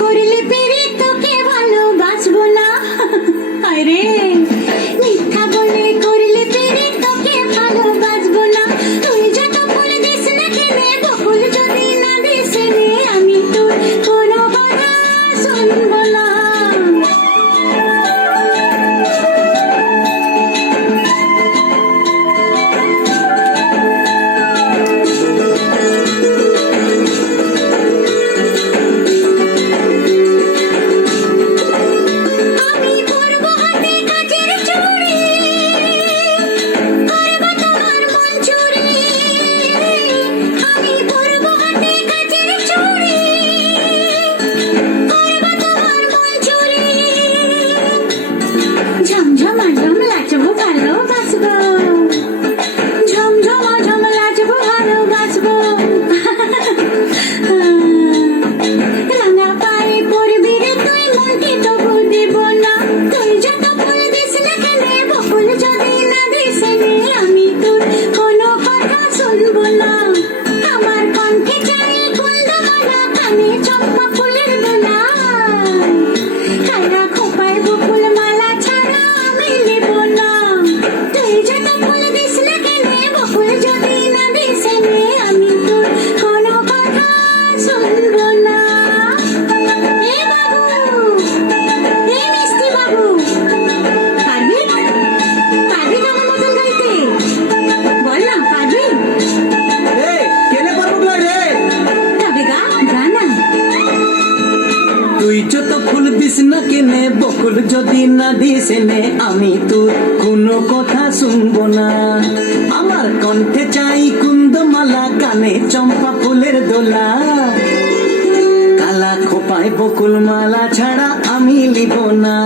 করলে পেরে তোকে ভালোবাসবো না। হায় রে, মিথ্যা বলে করলে পেরে তোকে ভালোবাসবো না। তুই যত ফুল দিস না কেনে, বকুল যদি না দিস রে, আমি তোর কোনো কথা শুনবো না। আমি পরবো হাতে কাচের চুড়ি, করবো তোমার মন চুরি। আমি পরবো হাতে কাচের চুড়ি, করবো তোমার মন চুরি। ঝমঝমাঝম লাচবো ভালোবাসবো, ঝমঝমাঝম লাচবো ভালোবাসবো। রাঙা পায়ে পড়বি রে তুই, মনকে তবু দেব না। তুই যত ফুল দিস না কেনে, বকুল যদি না দিস রে, আমি তোর কোনো কথা শুনবো না। আমার কণ্ঠে চাই কুন্দমালা, কানে চম্পা ফুলের দোলা। কায়রা খোপায় বকুল মালা ছাড়া আমি নেব না। তুই যত ফুল দিস না কেনে, বকুল যদি না দিস রে, আমি তোর কোনো কথা শুনবো না। এ বাবু, এ মিষ্টি বাবু, পারবি? পারবি তো আমার মতন গাইতে? বল না, পারবি? এ কেনে পারবো না রে? তবে গা, গা না। তুই যত ফুল দিস না কেনে, বকুল যদি না দিস নে, আমি তোর কোনো কথা শুনবো না। আমার কণ্ঠে চাই কুন্দমালা, কানে চম্পা ফুলের দোলা। কালা খোপায় বকুল মালা ছাড়া আমি লিব না।